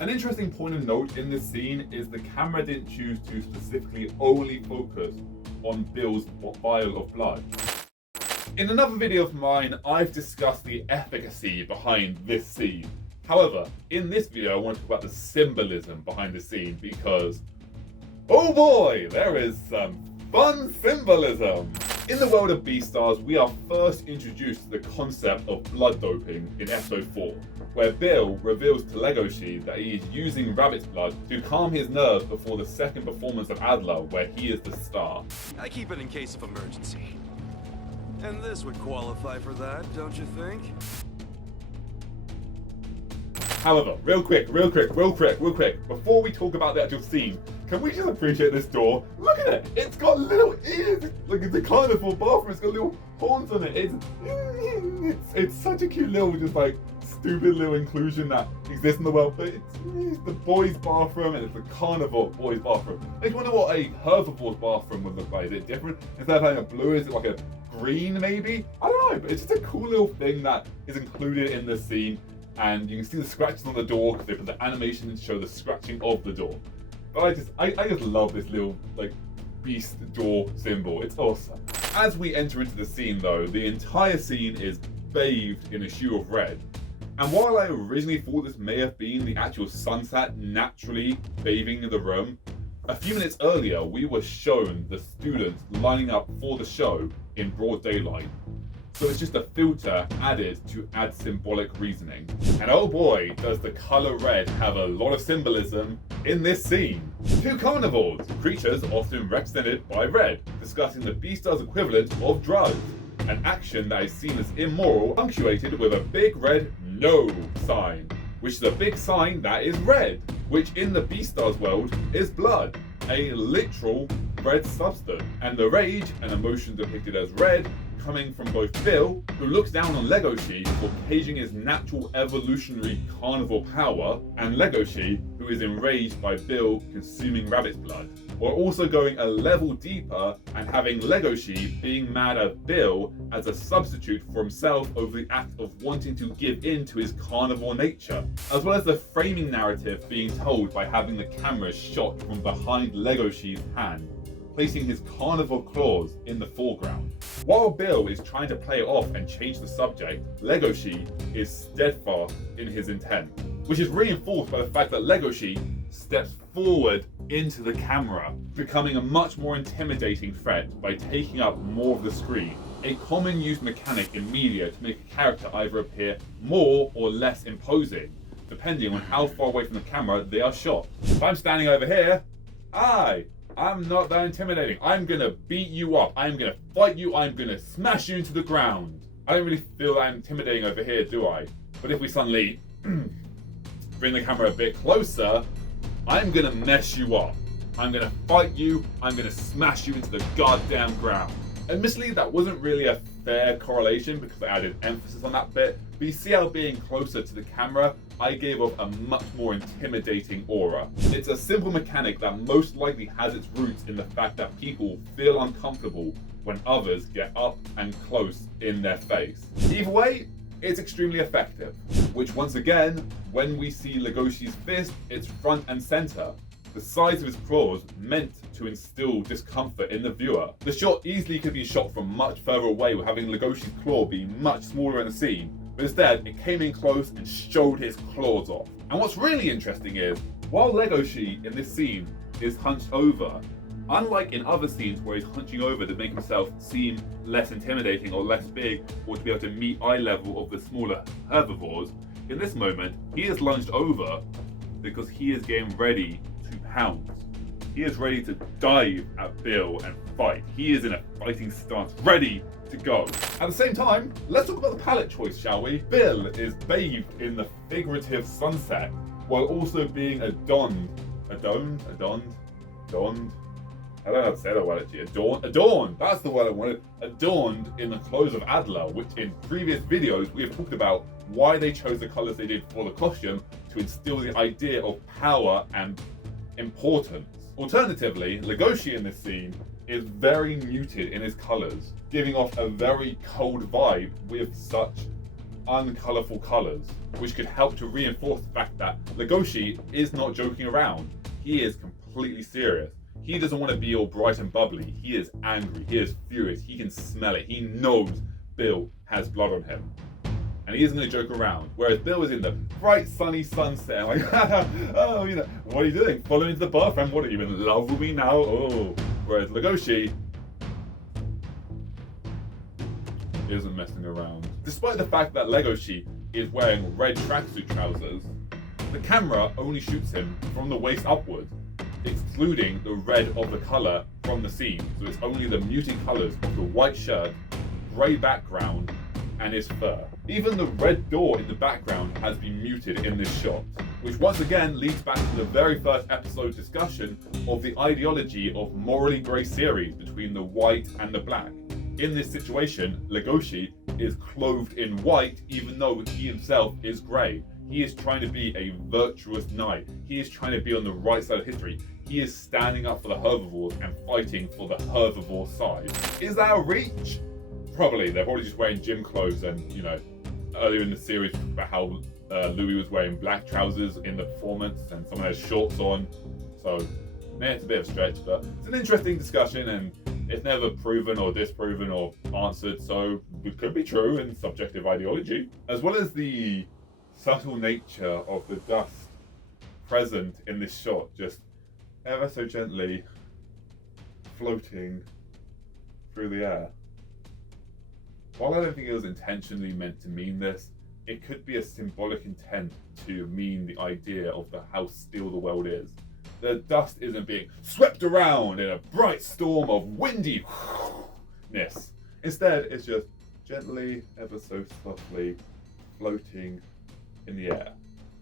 An interesting point of note in this scene is the camera didn't choose to specifically only focus on Bill's vial of blood. In another video of mine, I've discussed the efficacy behind this scene. However, in this video, I want to talk about the symbolism behind the scene because, oh boy, there is some fun symbolism. In the world of Beastars, we are first introduced to the concept of blood doping in episode 4, where Bill reveals to Legoshi that he is using rabbit's blood to calm his nerves before the second performance of Adler, where he is the star. I keep it in case of emergency. And this would qualify for that, don't you think? However, real quick, before we talk about the actual scene, can we just appreciate this door? Look at it! It's got little ears! Like it's a carnival bathroom, it's got little horns on it. It's such a cute little, just like, stupid little inclusion that exists in the world. But it's the boys' bathroom and it's the carnival boys' bathroom. I just wonder what a herbivore's bathroom would look like. Is it different? Instead of having a blue, is it like a green maybe? I don't know, but it's just a cool little thing that is included in the scene. And you can see the scratches on the door because they put the animation to show the scratching of the door. But I just love this little like beast door symbol. It's awesome. As we enter into the scene though, the entire scene is bathed in a hue of red. And while I originally thought this may have been the actual sunset naturally bathing the room, a few minutes earlier we were shown the students lining up for the show in broad daylight. So it's just a filter added to add symbolic reasoning. And oh boy, does the color red have a lot of symbolism in this scene. Two carnivores, creatures often represented by red, discussing the Beastars equivalent of drugs. An action that is seen as immoral, punctuated with a big red no sign, which is a big sign that is red, which in the Beastars world is blood, a literal red substance. And the rage and emotion depicted as red coming from both Bill, who looks down on Legoshi for caging his natural evolutionary carnivore power, and Legoshi, who is enraged by Bill consuming rabbit's blood. We're also going a level deeper and having Legoshi being mad at Bill as a substitute for himself over the act of wanting to give in to his carnivore nature, as well as the framing narrative being told by having the camera shot from behind Legoshi's hand, placing his carnivore claws in the foreground. While Bill is trying to play it off and change the subject, Legoshi is steadfast in his intent, which is reinforced by the fact that Legoshi steps forward into the camera, becoming a much more intimidating threat by taking up more of the screen, a common used mechanic in media to make a character either appear more or less imposing, depending on how far away from the camera they are shot. If I'm standing over here, I'm not that intimidating. I'm gonna beat you up. I'm gonna fight you. I'm gonna smash you into the ground. I don't really feel that intimidating over here, do I? But if we suddenly bring the camera a bit closer, I'm gonna mess you up. I'm gonna fight you. I'm gonna smash you into the goddamn ground. Admittedly, that wasn't really a fair correlation because I added emphasis on that bit, but you see how being closer to the camera, I gave off a much more intimidating aura. It's a simple mechanic that most likely has its roots in the fact that people feel uncomfortable when others get up and close in their face. Either way, it's extremely effective, which once again, when we see Legoshi's fist, it's front and center. The size of his claws meant to instill discomfort in the viewer. The shot easily could be shot from much further away with having Legoshi's claw be much smaller in the scene, but instead it came in close and showed his claws off. And what's really interesting is, while Legoshi in this scene is hunched over, unlike in other scenes where he's hunching over to make himself seem less intimidating or less big or to be able to meet eye level of the smaller herbivores, in this moment he is lunged over because he is getting ready to pounce. He is ready to dive at Bill and fight. He is in a fighting stance, ready to go. At the same time, let's talk about the palette choice, shall we? Bill is bathed in the figurative sunset while also being adorned. I don't know how to say that word actually. Adorned, that's the word I wanted. Adorned in the clothes of Adler, which in previous videos we have talked about why they chose the colors they did for the costume to instill the idea of power and importance. Alternatively, Legoshi in this scene is very muted in his colors, giving off a very cold vibe with such uncolourful colours, which could help to reinforce the fact that Legoshi is not joking around. He is completely serious. He doesn't want to be all bright and bubbly. He is angry. He is furious. He can smell it. He knows Bill has blood on him. And he isn't going to joke around. Whereas Bill is in the bright, sunny sunset. Like, oh, what are you doing? Following to the bathroom? What, are you in love with me now? Oh. Whereas Legoshi isn't messing around. Despite the fact that Legoshi is wearing red tracksuit trousers, the camera only shoots him from the waist upwards, excluding the red of the colour from the scene. So it's only the muted colours of the white shirt, grey background, and his fur. Even the red door in the background has been muted in this shot, which once again leads back to the very first episode discussion of the ideology of morally grey series between the white and the black. In this situation, Legoshi is clothed in white even though he himself is grey. He is trying to be a virtuous knight. He is trying to be on the right side of history. He is standing up for the herbivores and fighting for the herbivore side. Is that a reach? Probably. They're probably just wearing gym clothes, and earlier in the series we talked about how Louis was wearing black trousers in the performance and someone has shorts on. So it's a bit of a stretch, but it's an interesting discussion and it's never proven or disproven or answered, so it could be true in subjective ideology. As well as the subtle nature of the dust present in this shot, just ever so gently floating through the air. While I don't think it was intentionally meant to mean this, it could be a symbolic intent to mean the idea of how still the world is. The dust isn't being swept around in a bright storm of windiness. Instead, it's just gently, ever so softly, floating in the air,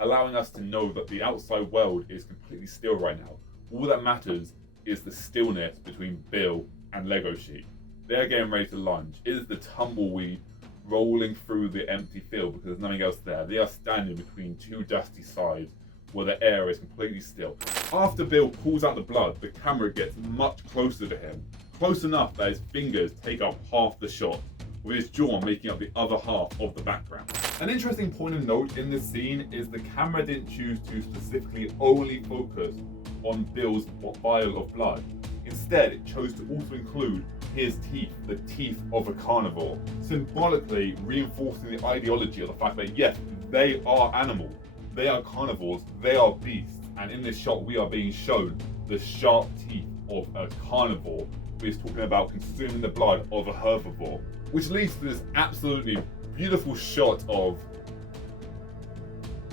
allowing us to know that the outside world is completely still right now. All that matters is the stillness between Bill and Legoshi. They're getting ready to lunge. It is the tumbleweed rolling through the empty field because there's nothing else there. They are standing between two dusty sides where the air is completely still. After Bill pulls out the blood, the camera gets much closer to him. Close enough that his fingers take up half the shot, with his jaw making up the other half of the background. An interesting point of note in this scene is the camera didn't choose to specifically only focus on Bill's vial of blood. Instead, it chose to also include his teeth, the teeth of a carnivore, symbolically reinforcing the ideology of the fact that yes, they are animals, they are carnivores, they are beasts, and in this shot we are being shown the sharp teeth of a carnivore who is talking about consuming the blood of a herbivore, which leads to this absolutely beautiful shot of,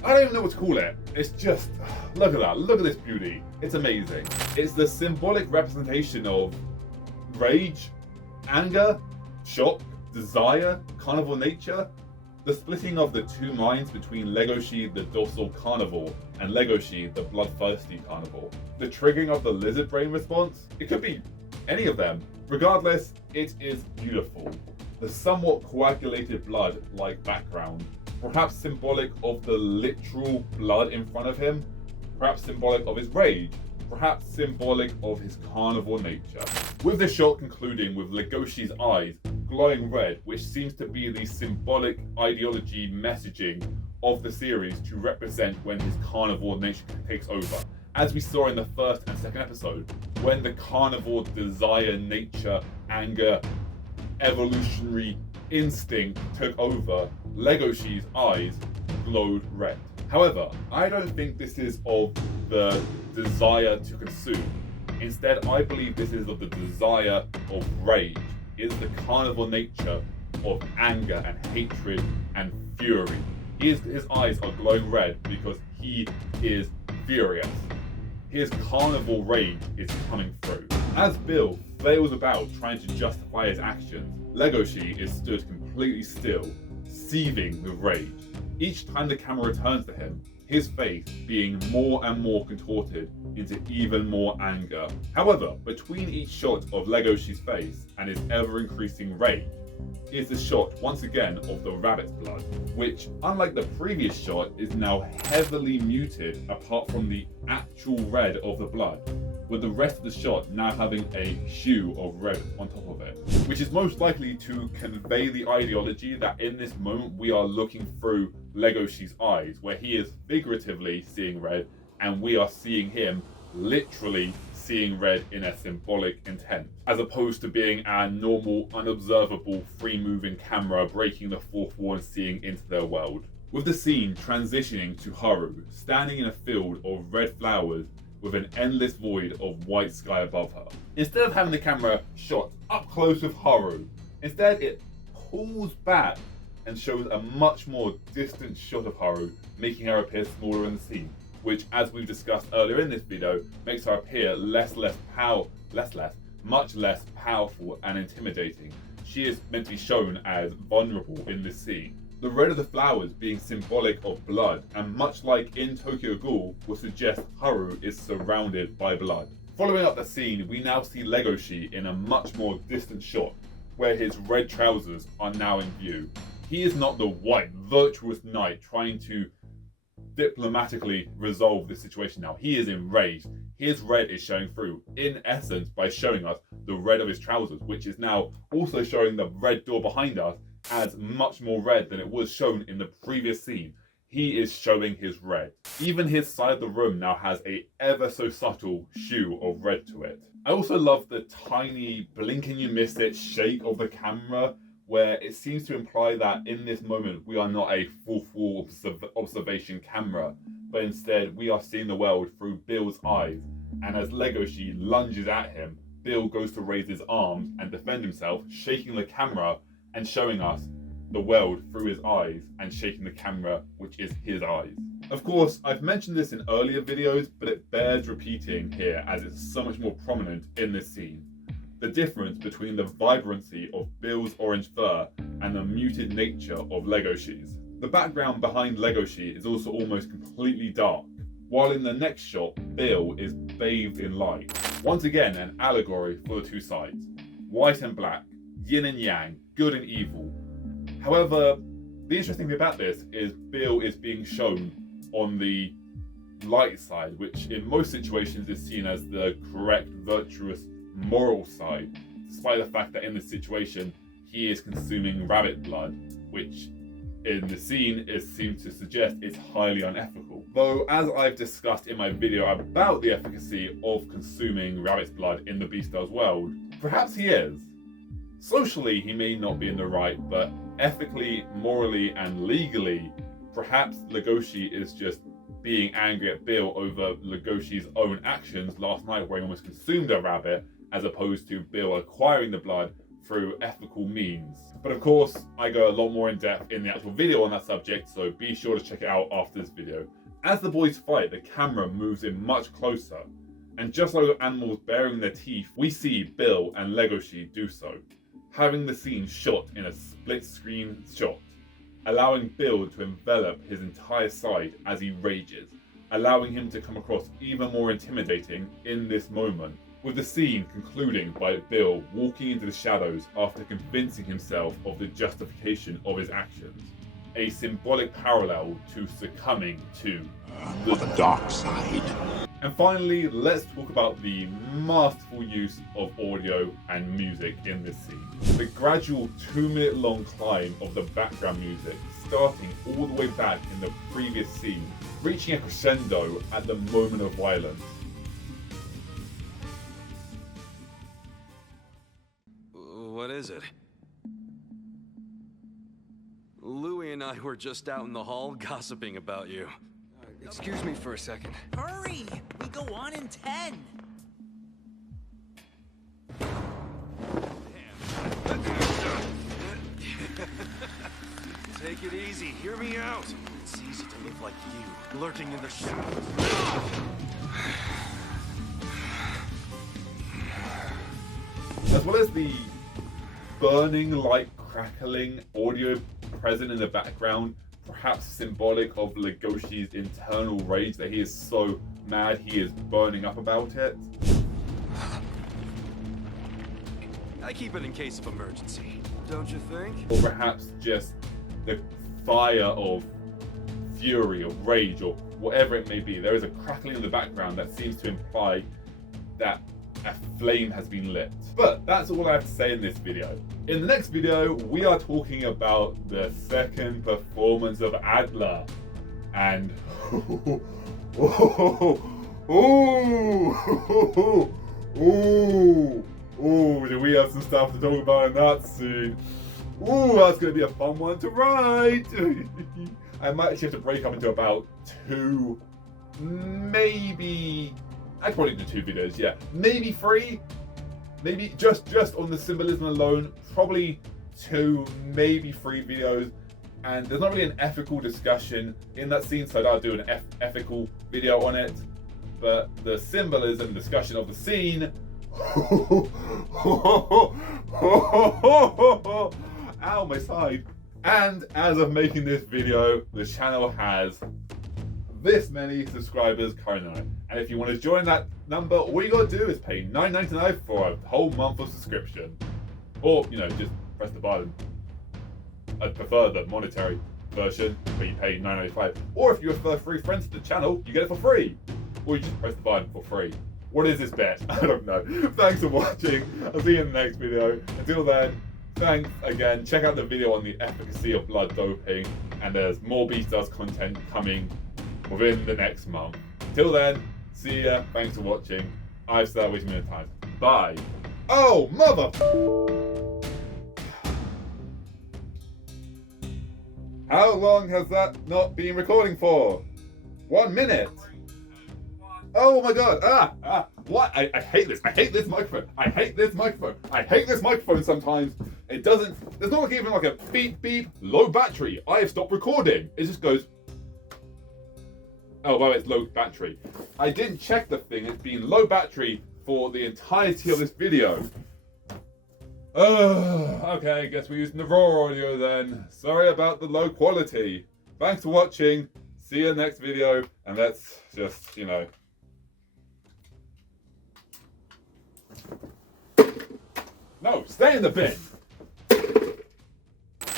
I don't even know what to call it. It's just, look at that, look at this beauty. It's amazing. It's the symbolic representation of rage, anger, shock, desire, carnivore nature, the splitting of the two minds between Legoshi, the docile carnivore, and Legoshi, the bloodthirsty carnivore. The triggering of the lizard brain response, it could be any of them. Regardless, it is beautiful. The somewhat coagulated blood-like background, perhaps symbolic of the literal blood in front of him, perhaps symbolic of his rage, perhaps symbolic of his carnivore nature. With the shot concluding with Legoshi's eyes glowing red, which seems to be the symbolic ideology messaging of the series to represent when his carnivore nature takes over. As we saw in the first and second episode, when the carnivore desire, nature, anger, evolutionary instinct took over, Legoshi's eyes glowed red. However, I don't think this is of the desire to consume. Instead, I believe this is of the desire of rage. It is the carnivore nature of anger and hatred and fury. His eyes are glowing red because he is furious. His carnivore rage is coming through. As Bill flails about trying to justify his actions, Legoshi is stood completely still, seething with rage. Each time the camera returns to him, his face being more and more contorted into even more anger. However, between each shot of Legoshi's face and his ever-increasing rage is the shot once again of the rabbit's blood, which, unlike the previous shot, is now heavily muted apart from the actual red of the blood. with the rest of the shot now having a hue of red on top of it, which is most likely to convey the ideology that in this moment we are looking through Legoshi's eyes, where he is figuratively seeing red and we are seeing him literally seeing red in a symbolic intent, as opposed to being our normal, unobservable, free-moving camera breaking the fourth wall and seeing into their world. With the scene transitioning to Haru, standing in a field of red flowers with an endless void of white sky above her. Instead of having the camera shot up close with Haru, instead it pulls back and shows a much more distant shot of Haru, making her appear smaller in the scene, which, as we've discussed earlier in this video, makes her appear much less powerful and intimidating. She is meant to be shown as vulnerable in this scene. The red of the flowers being symbolic of blood, and much like in Tokyo Ghoul, would suggest Haru is surrounded by blood. Following up the scene, we now see Legoshi in a much more distant shot, where his red trousers are now in view. He is not the white, virtuous knight trying to diplomatically resolve this situation now. He is enraged. His red is showing through, in essence, by showing us the red of his trousers, which is now also showing the red door behind us as much more red than it was shown in the previous scene. He is showing his red. Even his side of the room now has a ever so subtle hue of red to it. I also love the tiny blink and you miss it shake of the camera, where it seems to imply that in this moment we are not a full observation camera, but instead we are seeing the world through Bill's eyes. And as Legoshi lunges at him, Bill goes to raise his arms and defend himself, shaking the camera and showing us the world through his eyes and shaking the camera, which is his eyes. Of course, I've mentioned this in earlier videos, but it bears repeating here as it's so much more prominent in this scene. The difference between the vibrancy of Bill's orange fur and the muted nature of Legoshi's. The background behind Legoshi is also almost completely dark, while in the next shot, Bill is bathed in light. Once again, an allegory for the two sides. White and black, yin and yang, good and evil. However, the interesting thing about this is Bill is being shown on the light side, which in most situations is seen as the correct, virtuous, moral side, despite the fact that in this situation he is consuming rabbit blood, which in the scene seems to suggest is highly unethical. Though, as I've discussed in my video about the efficacy of consuming rabbit's blood in the Beastars world, perhaps he is. Socially, he may not be in the right, but ethically, morally, and legally, perhaps Legoshi is just being angry at Bill over Legoshi's own actions last night, where he almost consumed a rabbit, as opposed to Bill acquiring the blood through ethical means. But of course, I go a lot more in depth in the actual video on that subject, so be sure to check it out after this video. As the boys fight, the camera moves in much closer, and just like animals baring their teeth, we see Bill and Legoshi do so, having the scene shot in a split screen shot, allowing Bill to envelop his entire side as he rages, allowing him to come across even more intimidating in this moment, with the scene concluding by Bill walking into the shadows after convincing himself of the justification of his actions, a symbolic parallel to succumbing to the dark side. And finally, let's talk about the masterful use of audio and music in this scene. The gradual 2-minute long climb of the background music, starting all the way back in the previous scene, reaching a crescendo at the moment of violence. What is it? Louie and I were just out in the hall gossiping about you. Excuse me for a second. Hurry! We go on in 10! Take it easy, hear me out. It's easy to live like you, lurking in the shadows. As well as the burning, light crackling audio present in the background, perhaps symbolic of Legoshi's internal rage that he is so mad he is burning up about it. I keep it in case of emergency, don't you think? Or perhaps just the fire of fury, of rage, or whatever it may be. There is a crackling in the background that seems to imply that a flame has been lit. But that's all I have to say in this video. In the next video, we are talking about the second performance of Adler. And do we have some stuff to talk about in that scene? That's going to be a fun one to write. I might actually have to break up into about 2, maybe... I'd probably do 2 videos, yeah. Maybe 3. Maybe just on the symbolism alone, probably 2, maybe 3 videos. And there's not really an ethical discussion in that scene, so I'll do an ethical video on it. But the symbolism discussion of the scene... Ow, my side. And as of making this video, the channel has this many subscribers currently. And if you want to join that number, all you gotta do is pay $9.99 for a whole month of subscription. Or, just press the button. I'd prefer the monetary version, where you pay $9.95. Or if you refer 3 friends to the channel, you get it for free. Or you just press the button for free. What is this bet? I don't know. Thanks for watching. I'll see you in the next video. Until then, thanks again. Check out the video on the efficacy of blood doping. And there's more Beastars content coming within the next month. Till then, see ya. Thanks for watching. I've started wasting my time. Bye. Oh, mother... How long has that not been recording for? 1 minute. Oh my god. What? I hate this. I hate this microphone. I hate this microphone. I hate this microphone sometimes. It doesn't... There's not even like a beep beep, low battery. I have stopped recording. It just goes... Oh, well, it's low battery. I didn't check the thing. It's been low battery for the entirety of this video. Okay, guess we're using the raw audio then. Sorry about the low quality. Thanks for watching. See you next video. And let's just, No, stay in the bin.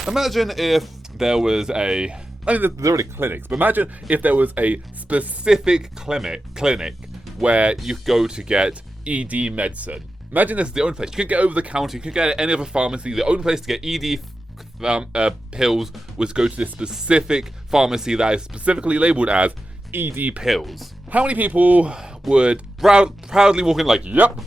Imagine if there was a... I mean, there are already clinics, but imagine if there was a specific clinic where you go to get ED medicine. Imagine this is the only place. You can get over the counter, you can get it at any other pharmacy. The only place to get ED pills was go to this specific pharmacy that is specifically labeled as ED pills. How many people would proudly walk in like, yep,